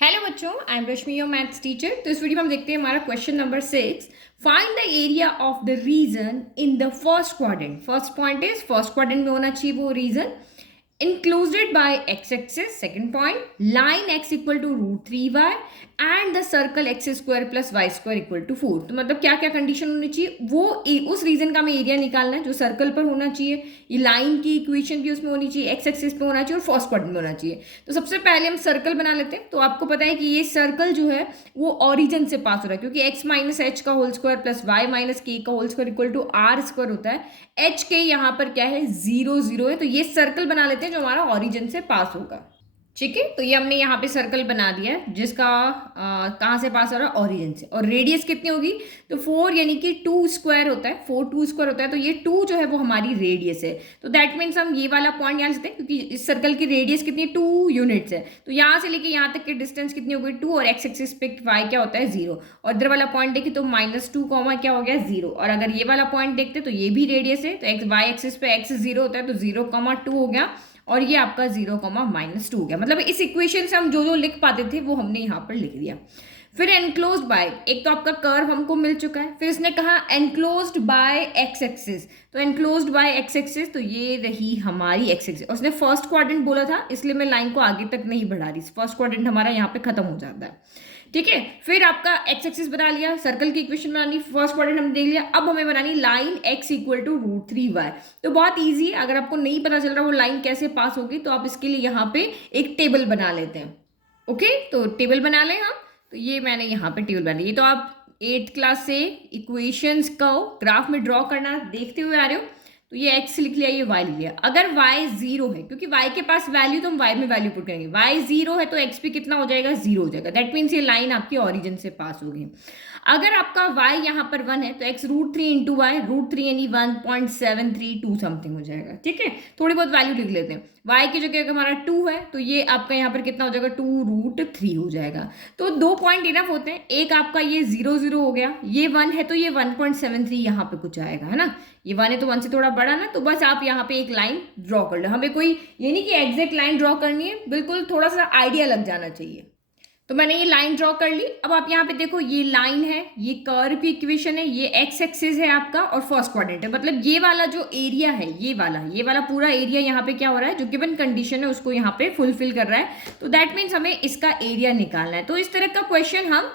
Hello बच्चों, I am Rashmi your maths teacher. तो इस वीडियो में हम देखते हैं हमारा question number 6। Find the area of the region in the first quadrant. First point is first quadrant में होना चाहिए वो region included by x-axis. Second point, line x equal to root 3y and the circle x square plus y square equal to 4। तो मतलब क्या क्या condition होनी चाहिए, वो उस रीजन का हमें एरिया निकालना है जो सर्कल पर होना चाहिए। ये लाइन की इक्वेशन भी उसमें होनी चाहिए, एक्स एक्सिस पे होना चाहिए और फर्स्ट क्वाड्रेंट में होना चाहिए। तो सबसे पहले हम सर्कल बना लेते हैं। तो आपको पता है कि ये सर्कल जो है वो ऑरिजिन से पास हो रहा है, क्योंकि x माइनस एच का whole square plus Y minus K का whole square equal to R square होता है। एच के यहाँ पर क्या है, 0 0 है। तो ये सर्कल बना लेते हैं जो हमारा ऑरिजिन से पास होगा। ठीक है, तो ये हमने यहाँ पे सर्कल बना दिया है जिसका कहाँ से पास हो रहा है, ऑरिजिन से। और रेडियस कितनी होगी, तो 4 यानी कि 2 स्क्वायर होता है, 4 2 स्क्वायर होता है। तो ये 2 जो है वो हमारी रेडियस है। तो दैट मीन्स हम ये वाला पॉइंट यहाँ लेते हैं, क्योंकि इस सर्कल की रेडियस कितनी, 2 यूनिट्स है। तो यहाँ से लेके यहाँ तक की डिस्टेंस कितनी होगी, 2। और एक्स एक्सिस पे वाई क्या होता है, 0। और इधर वाला पॉइंट देखिए तो -2 कॉमा क्या हो गया, 0। और अगर ये वाला पॉइंट देखते तो ये भी रेडियस है। तो एक्स वाई एक्सिस पे एक्स 0 होता है, तो 0,2 हो गया। और ये आपका 0,-2 हो गया। मतलब इस इक्वेशन से हम जो जो लिख पाते थे वो हमने यहाँ पर लिख दिया। फिर एनक्लोज्ड बाय, एक तो आपका कर्व हमको मिल चुका है। फिर इसने कहा एनक्लोज्ड बाय एक्स एक्सिस। तो एनक्लोज्ड बाय एक्स एक्सिस, तो ये रही हमारी एक्स एक्सिस। उसने फर्स्ट क्वाड्रेंट बोला था, इसलिए मैं लाइन को आगे तक नहीं बढ़ा रही। फर्स्ट क्वाड्रेंट हमारा यहाँ पे खत्म हो जाता है। ठीक है, फिर आपका एक्स एक्सिस बना लिया, सर्कल की इक्वेशन बनानी, फर्स्ट क्वाड्रेंट हमने देख लिया। अब हमें बनानी line X equal to root 3y। तो बहुत ईजी है, अगर आपको नहीं पता चल रहा वो लाइन कैसे पास होगी तो आप इसके लिए यहाँ पे एक टेबल बना लेते हैं। ओके, तो टेबल बना लें हम। तो ये मैंने यहाँ पे टेबल बना ली। ये तो आप 8th क्लास से इक्वेशंस को ग्राफ में ड्रॉ करना देखते हुए आ रहे हो। तो ये x लिख लिया, ये y लिख लिया। अगर y 0 है, क्योंकि y के पास वैल्यू, तो हम y में वैल्यू पुट करेंगे। y 0 है तो x भी कितना हो जाएगा, 0 हो जाएगा। दैट मीन्स ये लाइन आपकी ओरिजिन से पास होगी। अगर आपका y यहाँ पर 1 है तो x √3 इंटू वाई, √3 यानी 1.732 समथिंग हो जाएगा। ठीक है, थोड़ी बहुत वैल्यू लिख लेते हैं। y की जगह हमारा 2 है तो ये आपका यहाँ पर कितना हो जाएगा, 2√3 हो जाएगा। तो 2 पॉइंट इनफ होते हैं। एक आपका ये 0 0 हो गया, ये 1 है तो ये 1.73 यहाँ पे कुछ आएगा, है ना। ये 1 है तो 1 से थोड़ा बड़ा ना, तो बस आप यहाँ पे एक लाइन ड्रॉ कर लो। हमें कोई ये नहीं कि एग्जैक्ट लाइन ड्रॉ करनी है, बिल्कुल थोड़ा सा आइडिया लग जाना चाहिए। तो मैंने ये लाइन ड्रॉ कर ली। अब आप यहाँ पे देखो, ये लाइन है, ये कर्व की इक्वेशन है, ये एक्स एक्सिस है आपका और फर्स्ट क्वाड्रेंट है। मतलब ये वाला जो एरिया है, ये वाला पूरा एरिया यहाँ पे क्या हो रहा है, जो गिवन कंडीशन है उसको यहाँ पे फुलफिल कर रहा है। तो दैट मीन्स हमें इसका एरिया निकालना है। तो इस तरह का क्वेश्चन हम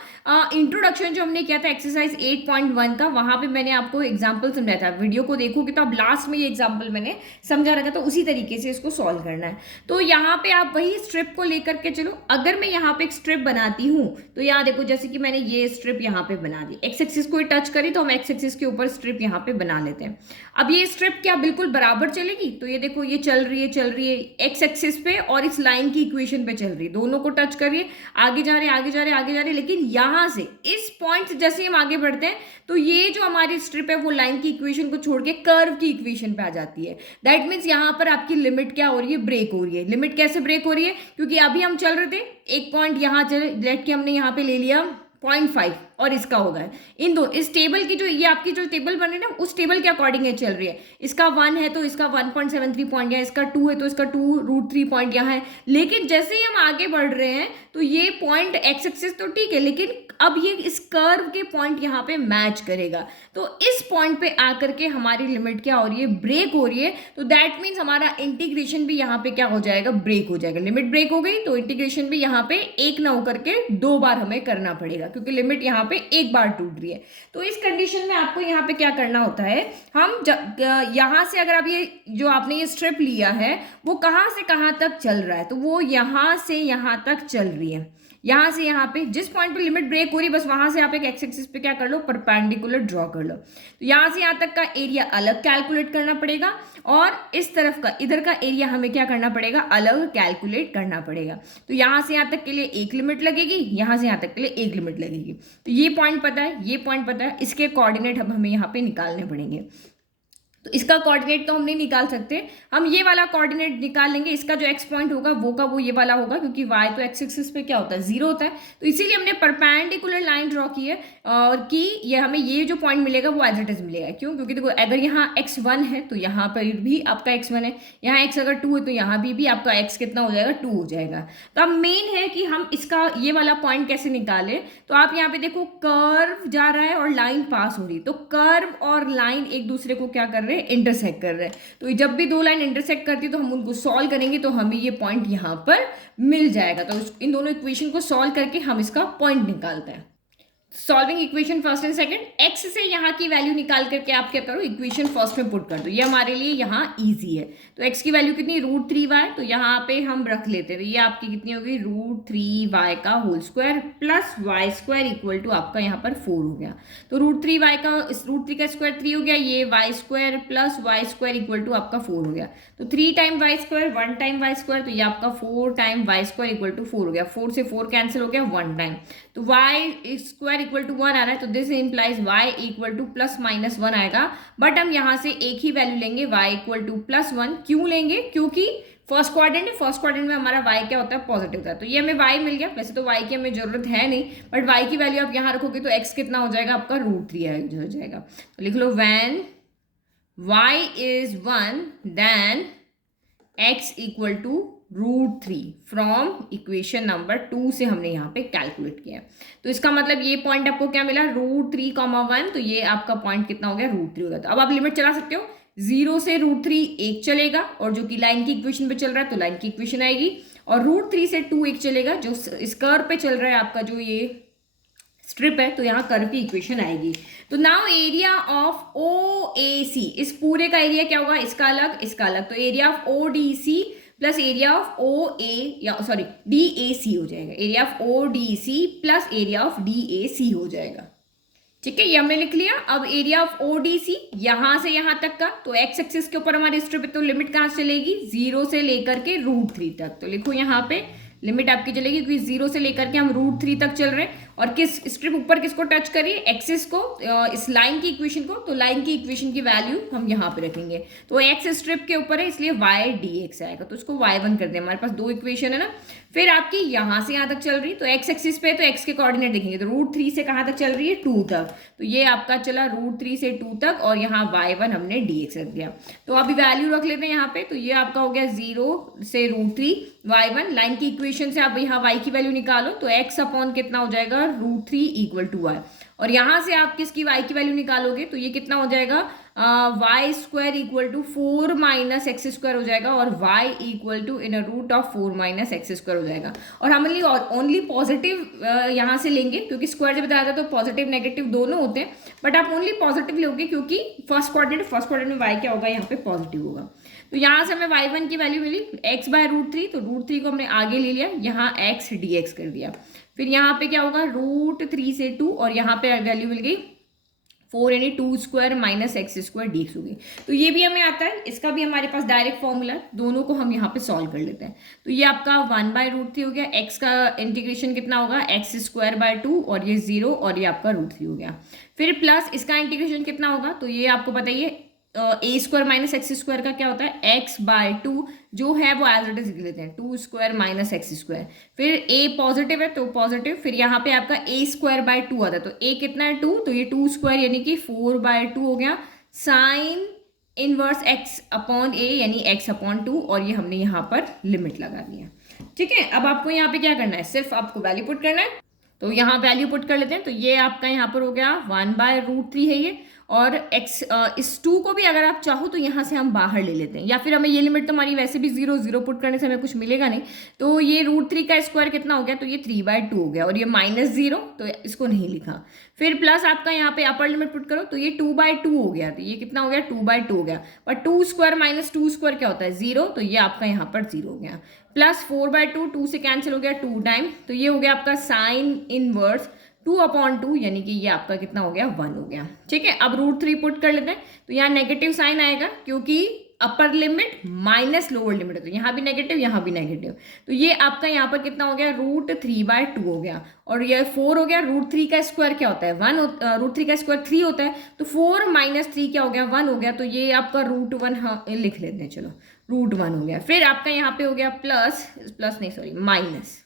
इंट्रोडक्शन जो हमने किया था एक्सरसाइज 8.1 का, वहां पे मैंने आपको एग्जाम्पल समझाया था। वीडियो को देखोगे तो आप लास्ट में ये एग्जाम्पल मैंने समझा रखा, तो उसी तरीके से इसको सॉल्व करना है। तो यहाँ पे आप वही स्ट्रिप को लेकर के चलो। अगर मैं यहाँ पे एक स्ट्रिप बनाती हूँ तो यहाँ देखो, जैसे कि मैंने ये स्ट्रिप यहाँ पे बना दी, एक्स एक्सिस को टच करी तो हम एक्स एक्सिस के ऊपर स्ट्रिप यहाँ पे बना लेते हैं। अब ये स्ट्रिप क्या बिल्कुल बराबर चलेगी, तो ये देखो ये चल रही है एक्स एक्सिस पे और इस लाइन की इक्वेशन पे चल रही है, दोनों को टच करिए, आगे जा रहे। लेकिन यहाँ से इस पॉइंट से जैसे हम आगे बढ़ते हैं तो ये जो हमारी स्ट्रिप है वो लाइन की इक्वेशन को छोड़ के कर्व की इक्वेशन पे आ जाती है। दैट मीन्स यहाँ पर आपकी लिमिट क्या हो रही है, ब्रेक हो रही है। लिमिट कैसे ब्रेक हो रही है, क्योंकि अभी हम चल रहे थे, एक पॉइंट यहाँ चले, लेट के हमने यहाँ पे ले लिया 0.5 और इसका होगा इन दो, इस टेबल की जो ये आपकी जो टेबल बने ना उस टेबल के अकॉर्डिंग ये चल रही है। इसका 1 है तो इसका 1.73 पॉइंट यहाँ, इसका 2 है तो इसका 2√3 पॉइंट यहाँ है। लेकिन जैसे ही हम आगे बढ़ रहे हैं तो ये पॉइंट एक्स एक्सिस तो ठीक है, लेकिन अब ये इस कर्व के पॉइंट यहाँ पे मैच करेगा। तो इस पॉइंट पे आकर के हमारी लिमिट क्या हो रही है, ब्रेक हो रही है। तो दैट मीन्स हमारा इंटीग्रेशन भी यहाँ पे क्या हो जाएगा, ब्रेक हो जाएगा। लिमिट ब्रेक हो गई तो इंटीग्रेशन भी यहाँ पे एक ना होकर के 2 बार हमें करना पड़ेगा, क्योंकि लिमिट यहाँ पे एक बार टूट रही है। तो इस कंडीशन में आपको यहाँ पे क्या करना होता है, हम यहाँ से अगर आप ये जो आपने ये स्ट्रिप लिया है वो कहाँ से कहाँ तक चल रहा है, तो वो यहाँ से यहाँ तक चल रही है। यहाँ से यहाँ पे जिस पॉइंट पे लिमिट ब्रेक हो रही है बस वहां से आप एक एक्स एक्सिस पे क्या कर लो, परपेंडिकुलर ड्रॉ कर लो। तो यहाँ से यहाँ तक का एरिया अलग कैलकुलेट करना पड़ेगा और इस तरफ का इधर का एरिया हमें क्या करना पड़ेगा, अलग कैलकुलेट करना पड़ेगा। तो यहाँ से यहाँ तक के लिए एक लिमिट लगेगी, यहाँ से यहाँ तक के लिए एक लिमिट लगेगी। तो ये पॉइंट पता है, ये पॉइंट पता है, इसके कोऑर्डिनेट अब हमें यहाँ पे निकालने पड़ेंगे। तो इसका कोऑर्डिनेट तो हम नहीं निकाल सकते, हम ये वाला कोऑर्डिनेट निकाल लेंगे। इसका जो एक्स पॉइंट होगा वो का वो ये वाला होगा, क्योंकि वाई तो एक्स एक्सिस पे क्या होता है, जीरो होता है। तो इसीलिए हमने परपेंडिकुलर लाइन ड्रॉ की है और कि ये हमें ये जो पॉइंट मिलेगा वो एज इट इज मिलेगा। क्यों? क्योंकि देखो अगर यहाँ x1 है तो यहाँ पर भी आपका x1 है, यहाँ x अगर 2 है तो यहाँ भी आपका x कितना हो जाएगा, 2 हो जाएगा। तो अब मेन है कि हम इसका ये वाला पॉइंट कैसे निकालें। तो आप यहाँ पे देखो कर्व जा रहा है और लाइन पास हो रही है, तो कर्व और लाइन एक दूसरे को क्या कर रहे हैं, इंटरसेक्ट कर रहे हैं। तो जब भी दो लाइन इंटरसेक्ट करती है तो हम उनको सॉल्व करेंगे तो हमें ये पॉइंट यहाँ पर मिल जाएगा। तो इन दोनों इक्वेशन को सॉल्व करके हम इसका पॉइंट निकालते हैं। Solving equation first and second, x से यहाँ की वैल्यू निकाल करके आप क्या करो, इक्वेशन फर्स्ट में पुट कर दो। ये हमारे लिए यहाँ इजी है। तो एक्स की वैल्यू कितनी, √3y, तो यहाँ पे हम रख लेते हैं। तो ये आपकी कितनी होगी, √3y का whole square plus Y square equal to आपका यहाँ पर 4 हो गया। तो √3y का √3 का स्क्वायर 3 हो गया, ये Y square plus Y square equal to आपका 4 हो गया। तो 3 time Y square 1 time Y square, तो ये आपका 4 time Y square equal to 4 हो गया। 4 से 4 कैंसिल हो गया, 1 टाइम, तो वाई स्क्वायर इक्वल टू 1 आ रहा है। तो this implies y equal to plus minus 1 आएगा। बट हम यहाँ से एक ही वैल्यू लेंगे, वाई इक्वल टू प्लस 1। क्यों लेंगे? क्योंकि फर्स्ट क्वाड्रेंट है, फर्स्ट क्वाड्रेंट में हमारा वाई क्या होता है, पॉजिटिव था। तो ये हमें वाई मिल गया। वैसे तो वाई की हमें जरूरत है नहीं, बट वाई की वैल्यू आप यहाँ रखोगे तो एक्स कितना हो जाएगा आपका, √3 हो जाएगा। तो लिख लो when y is 1 then x equal to √3 from equation number 2 से हमने यहाँ पे कैलकुलेट किया। तो इसका मतलब ये पॉइंट आपको क्या मिला, √3, 1, तो ये आपका पॉइंट कितना हो गया, √3 हो गया। तो अब आप लिमिट चला सकते हो, 0 से √3 1 चलेगा, और जो कि लाइन की इक्वेशन पे चल रहा है तो लाइन की इक्वेशन आएगी, और √3 से 2 1 चलेगा, जो इस कर्व पे चल रहा है आपका जो ये स्ट्रिप है, तो यहाँ कर्व की इक्वेशन आएगी। तो नाउ एरिया ऑफ OAC, इस पूरे का एरिया क्या होगा, इसका अलग इसका अलग, तो area of ODC plus area of DAC हो जाएगा। Area of ODC plus area of DAC हो जाएगा। ठीक है, ये हमने लिख लिया। अब एरिया ऑफ ODC यहां से यहां तक का, तो एक्स एक्सिस के ऊपर हमारी स्ट्रिप है, तो लिमिट कहां से चलेगी, 0 से लेकर के √3 तक। तो लिखो यहाँ पे लिमिट आपकी चलेगी, क्योंकि 0 से लेकर के हम √3 तक चल रहे हैं, और किस स्ट्रिप ऊपर किसको टच करिए, एक्सिस को, इस लाइन की इक्वेशन को। तो लाइन की इक्वेशन की वैल्यू हम यहाँ पे रखेंगे। तो एक्स स्ट्रिप के ऊपर है, इसलिए y dx आएगा, तो इसको y1 कर दें। हमारे पास दो इक्वेशन है ना। फिर आपकी यहाँ से यहाँ तक चल रही, तो एक्स एक्सिस पे तो एक्स के कोऑर्डिनेट देखेंगे, तो √3 से कहाँ तक चल रही है, 2 तक। तो ये आपका चला √3 से 2 तक, और यहाँ y1 हमने dx रख दिया। तो अभी वैल्यू रख लेते हैं यहाँ पे। तो ये आपका हो गया 0 से √3 y1। लाइन की इक्वेशन से आप यहाँ y की वैल्यू निकालो, तो x अपॉन कितना हो जाएगा, √3 इक्वल टू y। और यहाँ से आप किसकी y की वैल्यू निकालोगे, तो ये कितना हो जाएगा, y square equal to 4 minus x square हो जाएगा, और y equal to in root of 4 minus x square हो जाएगा। और हम ओनली पॉजिटिव यहाँ से लेंगे, क्योंकि स्क्वायर जब बताया था तो पॉजिटिव नेगेटिव दोनों होते हैं, बट आप ओनली पॉजिटिव लोगे, क्योंकि फर्स्ट क्वाड्रेंट में y क्या होगा, यहाँ पे पॉजिटिव होगा। तो यहाँ से हमें y1 की वैल्यू मिली x बाय √3, तो √3 को हमने आगे ले लिया, यहाँ x dx कर दिया। फिर यहाँ पे क्या होगा, √3 से 2, और यहाँ पे वैल्यू मिल गई 4 यानी 2 square minus x square dx होगी। तो ये भी हमें आता है, इसका भी हमारे पास डायरेक्ट फॉर्मूला है, दोनों को हम यहाँ पे सॉल्व कर लेते हैं। तो ये आपका 1 बाय √3 हो गया, x का इंटीग्रेशन कितना होगा, एक्स स्क्वायर बाय 2, और ये 0, और ये आपका √3 हो गया। फिर प्लस इसका इंटीग्रेशन कितना होगा, तो ये आपको बताइए a square minus x square का क्या होता है, x बाय 2, जो है वो एज इट इज लिख लेते हैं, 2 स्क्वायर माइनस एक्स स्क्वायर। फिर a पॉजिटिव है तो पॉजिटिव, फिर यहाँ पे आपका a स्क्वायर बाय 2 आता है, तो a कितना है 2, तो ये 2 स्क्वायर यानी कि 4 बाय 2 हो गया, sine inverse x upon a यानी x अपॉन 2, और ये हमने यहाँ पर लिमिट लगा दिया। ठीक है, अब आपको यहाँ पे क्या करना है, सिर्फ आपको वैल्यू पुट करना है। तो यहाँ वैल्यू पुट कर लेते हैं। तो ये आपका यहाँ पर हो गया 1 बाय √3 है ये, और x इस 2 को भी अगर आप चाहो तो यहाँ से हम बाहर ले लेते हैं, या फिर हमें ये लिमिट तो हमारी वैसे भी 0 पुट करने से हमें कुछ मिलेगा नहीं। तो ये √3 का स्क्वायर कितना हो गया, तो ये 3 बाय 2 हो गया, और ये -0 तो इसको नहीं लिखा। फिर प्लस आपका यहाँ पे अपर लिमिट पुट करो, तो ये 2 बाय 2 हो गया, तो ये कितना हो गया, 2 बाय 2 हो गया। पर 2 स्क्वायर माइनस 2 स्क्वायर क्या होता है, 0, तो ये आपका यहाँ पर 0 हो गया। प्लस 4 बाय 2, 2 से कैंसिल हो गया 2 टाइम, तो ये हो गया आपका साइन इनवर्स 2/2, यानी कि ये आपका कितना हो गया, 1 हो गया। ठीक है, अब √3 पुट कर लेते हैं। तो यहाँ नेगेटिव साइन आएगा, क्योंकि upper limit minus lower limit है, तो यहाँ भी नेगेटिव यहाँ भी नेगेटिव, तो ये आपका यहाँ पर कितना हो गया, √3/2 हो गया, और ये 4 हो गया। √3 का स्क्वायर क्या होता है, 1, √3 का स्क्वायर 3 होता है, तो 4 - 3 क्या हो गया, 1 हो गया, तो ये आपका √1 हाँ लिख लेते हैं, चलो √1 हो गया। फिर आपका यहाँ पे हो गया माइनस,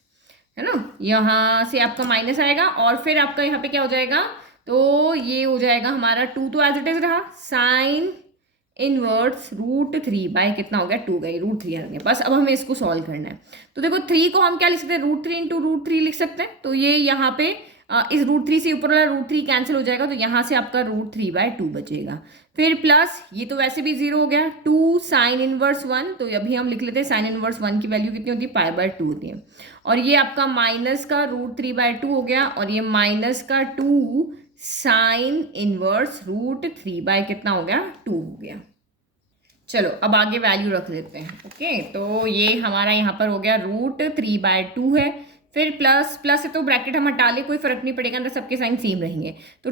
है ना, यहाँ से आपका माइनस आएगा, और फिर आपका यहाँ पे क्या हो जाएगा, तो ये हो जाएगा हमारा 2 तो एज इट इज रहा, साइन इनवर्स √3 कितना हो गया, 2 गई, √3 आ गया। बस अब हमें इसको सॉल्व करना है। तो देखो 3 को हम क्या लिख सकते हैं, √3 × √3 लिख सकते हैं, तो ये यहाँ पे इस √3 से ऊपर वाला √3 कैंसिल हो जाएगा, तो यहाँ से आपका √3/2 बचेगा। फिर प्लस ये तो वैसे भी 0 हो गया, 2 साइन इनवर्स 1, तो अभी हम लिख लेते हैं साइन इनवर्स 1 की वैल्यू कितनी होती है, π/2 होती है, और ये आपका माइनस का √3/2 हो गया, और ये माइनस का 2 साइन इनवर्स √3 कितना हो गया, 2 हो गया। चलो अब आगे वैल्यू रख लेते हैं। ओके, तो ये हमारा यहाँ पर हो गया √3/2 है, फिर प्लस है तो ब्रैकेट हम हटा ले, कोई फर्क नहीं पड़ेगा, अंदर सबके साइन सेम रहेंगे। तो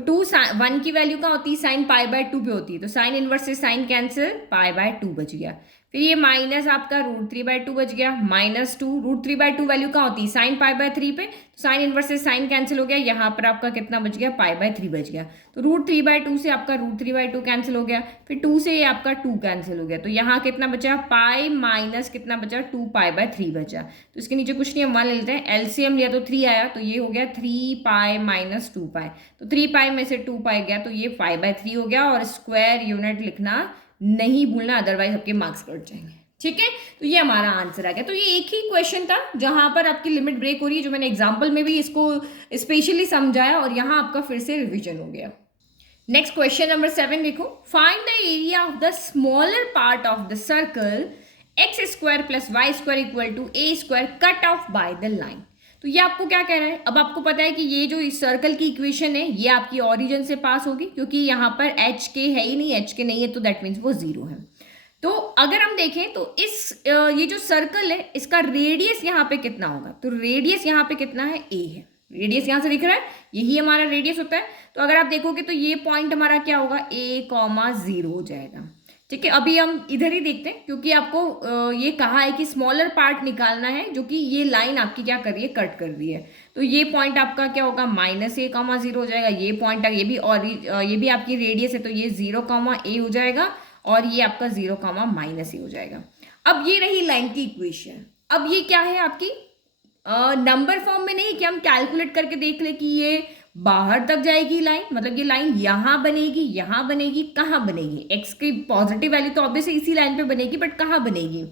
1 की वैल्यू क्या होती है, साइन π/2 पे होती है, तो साइन इनवर्स से साइन कैंसिल, π/2 बच गया। फिर ये माइनस आपका √3/2 बच गया, -2 √3/2 वैल्यू क्या होती है, साइन π/3 पे, तो साइन इनवर्स से साइन कैंसिल हो गया, यहाँ पर आपका कितना बच गया, π/3 बच गया, तो √3/2 से आपका √3/2 कैंसिल हो गया, फिर 2 से ये आपका 2 कैंसिल हो गया, तो यहाँ कितना बचा, पाई माइनस कितना बचा, 2π/3 बचा। तो इसके नीचे कुछ नहीं, हम 1 ले लेते हैं, एलसीएम लिया तो 3 आया, तो ये हो गया 3π - 2π, तो 3π में से 2π गया, तो ये π/3 हो गया, और स्क्वायर यूनिट लिखना नहीं भूलना, अदरवाइज आपके मार्क्स कट जाएंगे। ठीक है, तो ये हमारा आंसर आ गया। तो ये एक ही क्वेश्चन था जहां पर आपकी लिमिट ब्रेक हो रही है, जो मैंने एग्जांपल में भी इसको स्पेशली समझाया, और यहाँ आपका फिर से रिवीजन हो गया। नेक्स्ट क्वेश्चन नंबर 7 देखो, find the area of the smaller part of the circle x² + y² = a² cut off by the line. तो ये आपको क्या कह रहा है, अब आपको पता है कि ये जो इस सर्कल की इक्वेशन है ये आपकी ओरिजिन से पास होगी, क्योंकि यहाँ पर एच के है ही नहीं, एच के नहीं है, तो दैट मीन्स वो 0 है। तो अगर हम देखें तो इस ये जो सर्कल है इसका रेडियस यहाँ पे कितना होगा, तो रेडियस यहाँ पे कितना है, a है, रेडियस यहाँ से दिख रहा है, यही हमारा रेडियस होता है। तो अगर आप देखोगे तो ये पॉइंट हमारा क्या होगा, a,0 हो जाएगा। ठीक है, अभी हम इधर ही देखते हैं, क्योंकि आपको ये कहा है कि स्मॉलर पार्ट निकालना है, जो कि ये लाइन आपकी क्या कर रही है, कट कर रही है। तो ये पॉइंट आपका क्या होगा, -a,0 हो जाएगा। ये पॉइंट ये भी, और ये भी आपकी रेडियस है, तो ये 0,a हो जाएगा, और ये आपका 0,-a हो जाएगा। अब ये रही लाइन की इक्वेशन। अब ये क्या है आपकी नंबर फॉर्म में नहीं कि हम कैलकुलेट करके देख ले कि ये बाहर तक जाएगी लाइन, मतलब ये लाइन यहाँ बनेगी, यहाँ बनेगी, कहाँ बनेगी, x की पॉजिटिव वैल्यू तो ऑब्वियसली इसी लाइन पे बनेगी, बट कहाँ बनेगी,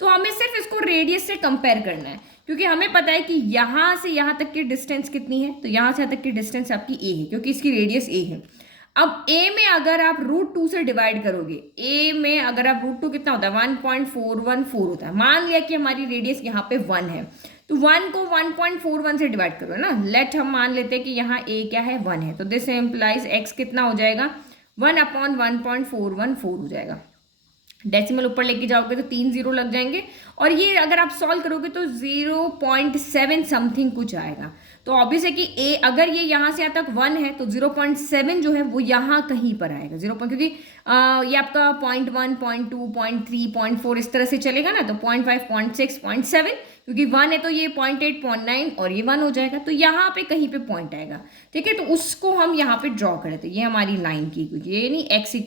तो हमें सिर्फ इसको रेडियस से कंपेयर करना है, क्योंकि हमें पता है कि यहाँ से यहाँ तक की डिस्टेंस कितनी है, तो यहाँ से यहाँ तक की डिस्टेंस आपकी a है, क्योंकि इसकी रेडियस a है। अब a में अगर आप √2 से डिवाइड करोगे, a में अगर आप √2 कितना होता है, 1.414 होता है। मान लिया कि हमारी रेडियस यहाँ पे 1 है, तो 1 को 1.41 से डिवाइड करो ना, लेट हम मान लेते हैं कि यहाँ a क्या है, 1 है, तो दिस इम्प्लाइज x कितना हो जाएगा, 1/1.414 हो जाएगा। डेसिमल ऊपर लेके जाओगे तो 3 0 लग जाएंगे, और ये अगर आप सॉल्व करोगे तो 0.7 समथिंग कुछ आएगा। तो ऑब्वियस है कि a अगर ये यहाँ से यहाँ तक 1 है, तो 0.7 जो है वो यहाँ कहीं पर आएगा, क्योंकि ये आपका 0.1, 0.2, 0.3, 0.4 इस तरह से चलेगा ना, तो 0.5, 0.6, 0.7, क्योंकि 1 है तो ये 0.8, 0.9 और ये 1 हो जाएगा, तो यहाँ पे कहीं पे पॉइंट आएगा। ठीक है, तो उसको हम यहाँ पे ड्रॉ कर लेते हैं। ये हमारी लाइन की, ये नहीं x =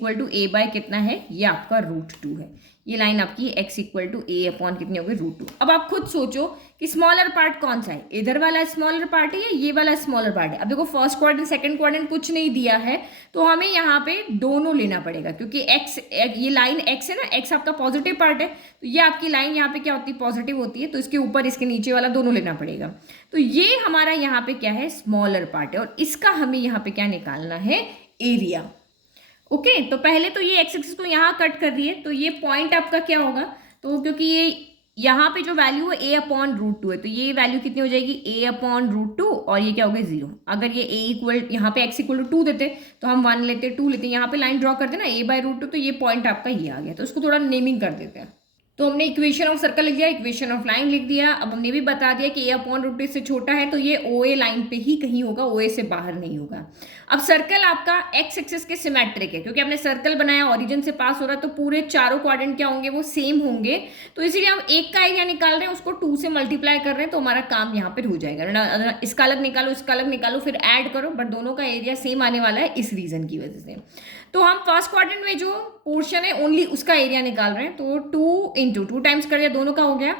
a/ कितना है, ये आपका √2 है। ये लाइन आपकी x = a/ कितनी होगी, √2। अब आप खुद सोचो कि स्मॉलर पार्ट कौन सा है, इधर वाला स्मॉलर पार्ट है या ये वाला स्मॉलर पार्ट है। अब देखो फर्स्ट क्वाड्रेंट सेकंड क्वाड्रेंट कुछ नहीं दिया है, तो हमें यहाँ पे दोनों लेना पड़ेगा, क्योंकि x ये लाइन x है ना, x आपका पॉजिटिव पार्ट है, तो ये आपकी लाइन यहाँ पे क्या होती है, पॉजिटिव होती है, तो इसके ऊपर इसके नीचे वाला दोनों लेना पड़ेगा। तो ये हमारा यहाँ पे क्या है, स्मॉलर पार्ट है, और इसका हमें यहाँ पे क्या निकालना है, एरिया। ओके, तो पहले तो ये x एक्सिस को यहाँ कट कर रही है, तो ये पॉइंट आपका क्या होगा, तो क्योंकि ये यहाँ पे जो वैल्यू है a/√2 है, तो ये वैल्यू कितनी हो जाएगी, a/√2, और ये क्या हो गया, 0। अगर ये यहाँ पे x = 2 देते तो हम 1 लेते, 2 लेते, यहाँ पे लाइन ड्रॉ करते ना a/√2, तो ये पॉइंट आपका ये आ गया। तो उसको थोड़ा नेमिंग कर देते हैं। तो हमने इक्वेशन ऑफ सर्कल लिख दिया, इक्वेशन ऑफ लाइन लिख दिया। अब हमने भी बता दिया कि a/√2 से छोटा है तो ये OA लाइन पे ही कहीं होगा, OA से बाहर नहीं होगा। अब सर्कल आपका एक्स एक्सिस के सिमेट्रिक है, क्योंकि आपने सर्कल बनाया, ओरिजिन से पास हो रहा है, तो पूरे चारों क्वाड्रेंट क्या होंगे, वो सेम होंगे। तो इसीलिए हम एक का एरिया निकाल रहे हैं, उसको 2 से मल्टीप्लाई कर रहे हैं, तो हमारा काम यहाँ पर हो जाएगा। इसका अलग निकालो, इसका अलग निकालो, फिर ऐड करो, बट दोनों का एरिया सेम आने वाला है इस रीजन की वजह से। तो हम फर्स्ट क्वाड्रेंट में जो पोर्शन है ओनली उसका एरिया निकाल रहे हैं, तो 2 टाइम्स कर दिया, दोनों का हो गया।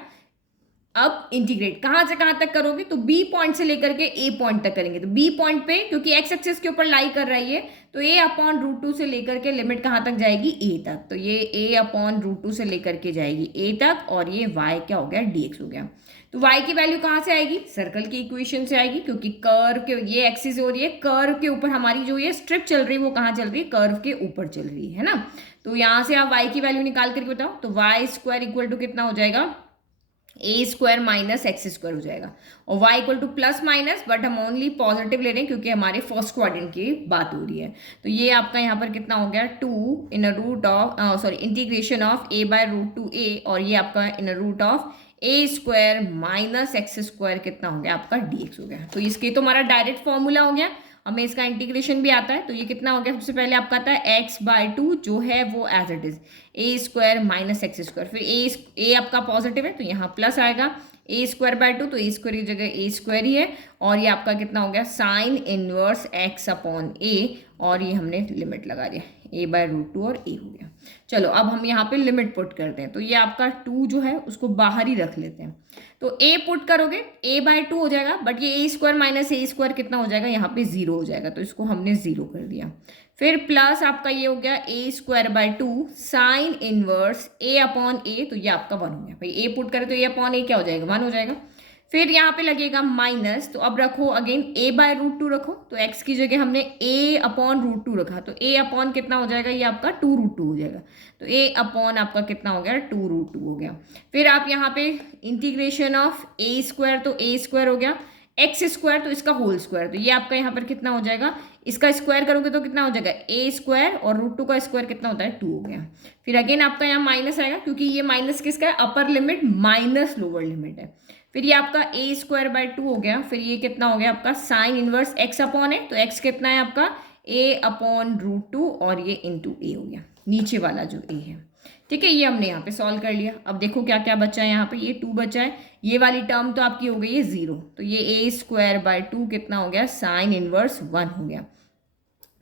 अब इंटीग्रेट कहां से कहां तक करोगे, तो बी पॉइंट से लेकर के ए पॉइंट तक करेंगे। तो बी पॉइंट पे, क्योंकि एक्स एक्सिस के ऊपर लाई कर रही है, तो a/√2 से लेकर के लिमिट कहां तक जाएगी, ए तक। तो ये a/√2 से लेकर के जाएगी ए तक, और ये y क्या हो गया, dx हो गया। तो y की वैल्यू कहां से आएगी, सर्कल की इक्वेशन से आएगी, क्योंकि कर्व के ये एक्सिस हो रही है, कर्व के ऊपर हमारी जो ये स्ट्रिप चल रही है वो कहां चल रही है, कर्व के ऊपर चल रही है ना। तो यहां से आप y की वैल्यू निकाल करके बताओ, तो y² इक्वल टू कितना हो जाएगा, a² माइनस x² हो जाएगा। और y equal to plus minus, but हम ओनली पॉजिटिव ले रहे हैं क्योंकि हमारे फर्स्ट क्वाड्रेंट की बात हो रही है। तो ये आपका यहाँ पर कितना हो गया, 2 in root of integration of a/√2a, और ये आपका इन root of a² minus x² कितना हो गया आपका dx हो गया। तो इसके तो हमारा डायरेक्ट फॉर्मूला हो गया, हमें इसका इंटीग्रेशन भी आता है। तो ये कितना हो गया, सबसे पहले आपका आता है x/2 जो है वो as it is a² minus x², फिर a आपका पॉजिटिव है तो यहाँ प्लस आएगा, a²/2 तो a² की जगह a² ही है, और ये आपका कितना हो गया, साइन इनवर्स x/a, और ये हमने लिमिट लगा दिया a/√2 और a हो गया। चलो अब हम यहाँ पे लिमिट पुट करते हैं, तो ये आपका 2 जो है उसको बाहर ही रख लेते हैं। तो a पुट करोगे a/2 हो जाएगा, बट ये a² माइनस a² कितना हो जाएगा, यहाँ पे 0 हो जाएगा, तो इसको हमने 0 कर दिया। फिर प्लस आपका ये हो गया a²/2 साइन इनवर्स a/a, तो ये आपका 1 हो गया। भाई a पुट करें तो a/a क्या हो जाएगा, 1 हो जाएगा। फिर यहाँ पे लगेगा माइनस, तो अब रखो अगेन a/√2 रखो, तो x की जगह हमने a/√2 रखा, तो a/ कितना हो जाएगा, ये आपका 2√2 हो जाएगा। तो a/ आपका कितना हो गया, 2√2 हो गया। फिर आप यहाँ पे इंटीग्रेशन ऑफ a², तो a² हो गया, x² तो इसका होल स्क्वायर, तो ये आपका यहाँ पर कितना हो जाएगा, इसका स्क्वायर करोगे तो कितना हो जाएगा, a² और √2 का स्क्वायर कितना होता है, 2 हो गया। फिर अगेन आपका यहाँ माइनस आएगा, क्योंकि ये माइनस किसका है, upper limit minus lower limit है। फिर ये आपका a²/2 हो गया, फिर ये कितना हो गया आपका साइन इनवर्स x/, है तो x कितना है आपका a/√2, और ये इंटू a हो गया, नीचे वाला जो a है। ठीक है, ये हमने यहाँ पे सॉल्व कर लिया। अब देखो क्या क्या बचा है, यहाँ पे ये 2 बचा है, ये वाली टर्म तो आपकी हो गई है 0, तो ये a²/2 कितना हो गया, साइन इनवर्स 1 हो गया।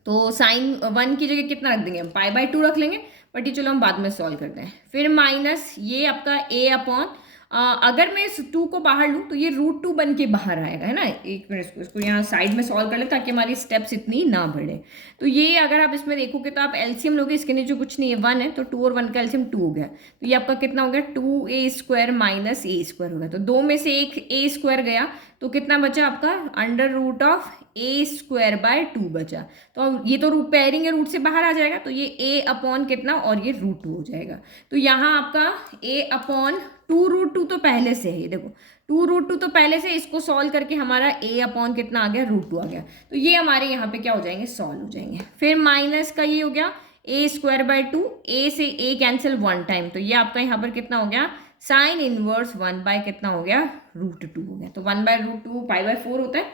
तो साइन 1 की जगह कितना रख देंगे हम, π/2 रख लेंगे, बट ये चलो हम बाद में सॉल्व करते हैं। फिर माइनस ये आपका a/, अगर मैं इस 2 को बाहर लूँ तो ये √2 बन के बाहर आएगा, है ना। एक मिनट इसको यहाँ साइड में सॉल्व कर ले, ताकि हमारी स्टेप्स इतनी ना बढ़े। तो ये अगर आप इसमें देखोगे तो आप एलसीएम लोगे, इसके नीचे कुछ नहीं है, 1 है, तो 2 और 1 का एलसीएम 2 हो गया। तो ये आपका कितना हो गया, 2a² माइनस a² हो गया। तो 2 में से एक a² गया, तो कितना बचा आपका, √a²/2 बचा। तो ये तो रूट पेयरिंग है, रूट से बाहर आ जाएगा, तो ये a/ कितना, और ये √2 हो जाएगा। तो यहाँ आपका a/2√2 तो पहले से है, देखो 2√2 तो पहले से, इसको सॉल्व करके हमारा a/ कितना आ गया, √2 आ गया। तो ये हमारे यहाँ पे क्या हो जाएंगे, सॉल्व हो जाएंगे। फिर माइनस का ये हो गया a²/2, a से a कैंसिल 1 टाइम, तो ये आपका यहाँ पर कितना हो गया, साइन इनवर्स 1 कितना हो गया, √2 हो गया। तो 1/√2 π/4 होता है,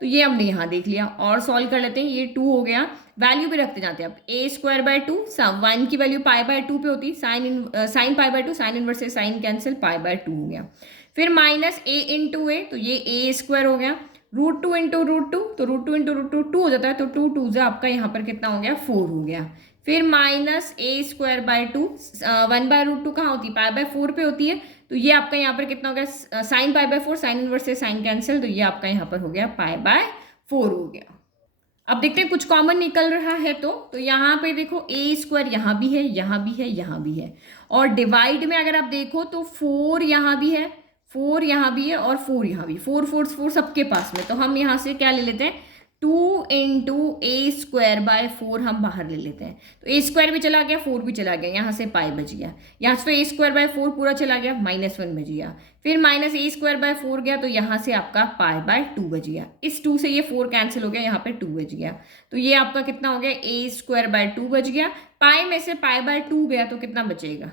तो ये हमने यहाँ देख लिया। और सॉल्व कर लेते हैं, ये 2 हो गया, वैल्यू भी रखते जाते हैं आप, a²/2 1 की वैल्यू π/2 पे होती, साइन π/2, साइन इनवर्स से साइन कैंसिल, π/2 हो गया। फिर माइनस a इंटू a, तो ये a² हो गया, √2 इंटू √2, तो √2 इंटू √2 2 हो जाता है, तो 2 2 आपका यहाँ पर कितना हो गया, 4 हो गया। फिर माइनस a²/2, 1/√2 कहाँ होती है, π/4 पे होती है, तो ये आपका यहाँ पर कितना हो गया, साइन π/4, साइन इनवर्स से साइन कैंसिल, तो ये आपका यहाँ पर हो गया π/4 हो गया। अब देखते हैं कुछ कॉमन निकल रहा है, तो यहाँ पे देखो a² यहाँ भी है, यहाँ भी है, यहाँ भी है, और डिवाइड में अगर आप देखो तो 4 यहाँ भी है, 4 यहाँ भी है, और 4 यहाँ भी, 4 4 4 सबके पास में। तो हम यहाँ से क्या ले लेते हैं, 2 इंटू a²/4 हम बाहर ले लेते हैं, तो a² भी चला गया, 4 भी चला गया, यहाँ से पाई बच गया, यहाँ से a²/4 पूरा चला गया, -1 बच गया। फिर माइनस a²/4 गया, तो यहाँ से आपका π/2 बच गया, इस 2 से ये 4 कैंसिल हो गया, यहाँ पे 2 बच गया। तो ये आपका कितना हो गया, a²/2 बच गया, पाई में से π/2 गया, तो कितना बचेगा,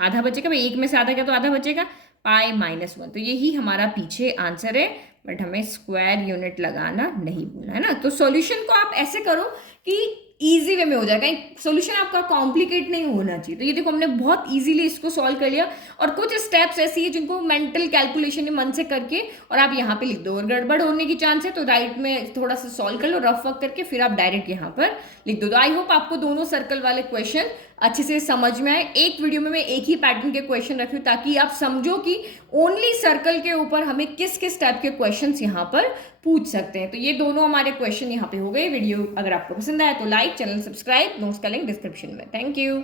आधा बचेगा भाई, एक में से आधा गया तो आधा बचेगा, पाई -1। तो यही हमारा पीछे आंसर है, बट हमें स्क्वायर यूनिट लगाना नहीं भूलना है ना। तो सॉल्यूशन को आप ऐसे करो कि इजी वे में हो जाएगा, सॉल्यूशन आपका कॉम्प्लिकेट नहीं होना चाहिए। तो ये देखो हमने बहुत इजीली इसको सॉल्व कर लिया, और कुछ स्टेप्स ऐसी है जिनको मेंटल कैलकुलेशन मन से करके और आप यहाँ पे लिख दो, और गड़बड़ होने की चांस है तो राइट में थोड़ा सा सॉल्व कर लो रफ वर्क करके, फिर आप डायरेक्ट यहाँ पर लिख दो। तो आई होप आपको दोनों सर्कल वाले क्वेश्चन अच्छे से समझ में आए। एक वीडियो में मैं एक ही पैटर्न के क्वेश्चन रखी हूँ ताकि आप समझो कि ओनली सर्कल के ऊपर हमें किस किस टाइप के क्वेश्चंस यहाँ पर पूछ सकते हैं। तो ये दोनों हमारे क्वेश्चन यहाँ पे हो गए। वीडियो अगर आपको पसंद आया तो लाइक, चैनल सब्सक्राइब, नोट्स का लिंक डिस्क्रिप्शन में। Thank you.